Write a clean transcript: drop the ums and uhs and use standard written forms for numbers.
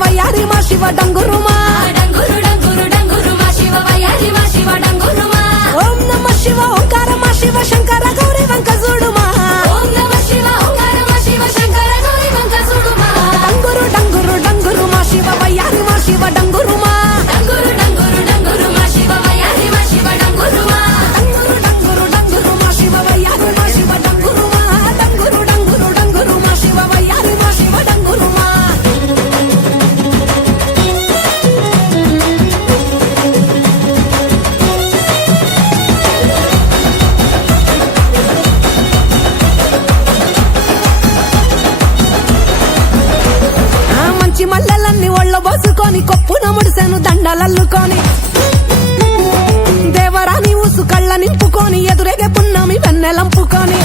వయ్యారి మా శివ డంగురుమా డంగురు డంగురు డంగురు మా శివ వయ్యారి మా శివ డంగురుమా ఓం నమ శివ ఓంకార మా శివ శంకర గౌరీ వంక చూడుమా ఓం నమ శివ ఓంకార మా శివ శంకర గౌరీ వంక చూడుమా డంగురు డంగురు డంగురు మా శివ వయ్యారి మా శివ డంగురుమా డంగురు డంగురు డంగురు మా శివ వయ్యారి మా శివ డంగురుమా డంగురు డంగురు డంగురు మా శివ వయ్యారి మా శివ డంగురుమా డంగురు డంగురు డంగురు మా శివ వయ్యారి మా శివ డంగురుమా మంచి మల్లెలన్నీ ఒళ్ళ బోసుకొని కొప్పున ముడిసెను దండలల్లుకొని దేవరాని ఊసు కళ్ళ నింపుకొని ఎదురేగే పున్నమి వెన్నెలంపుకొని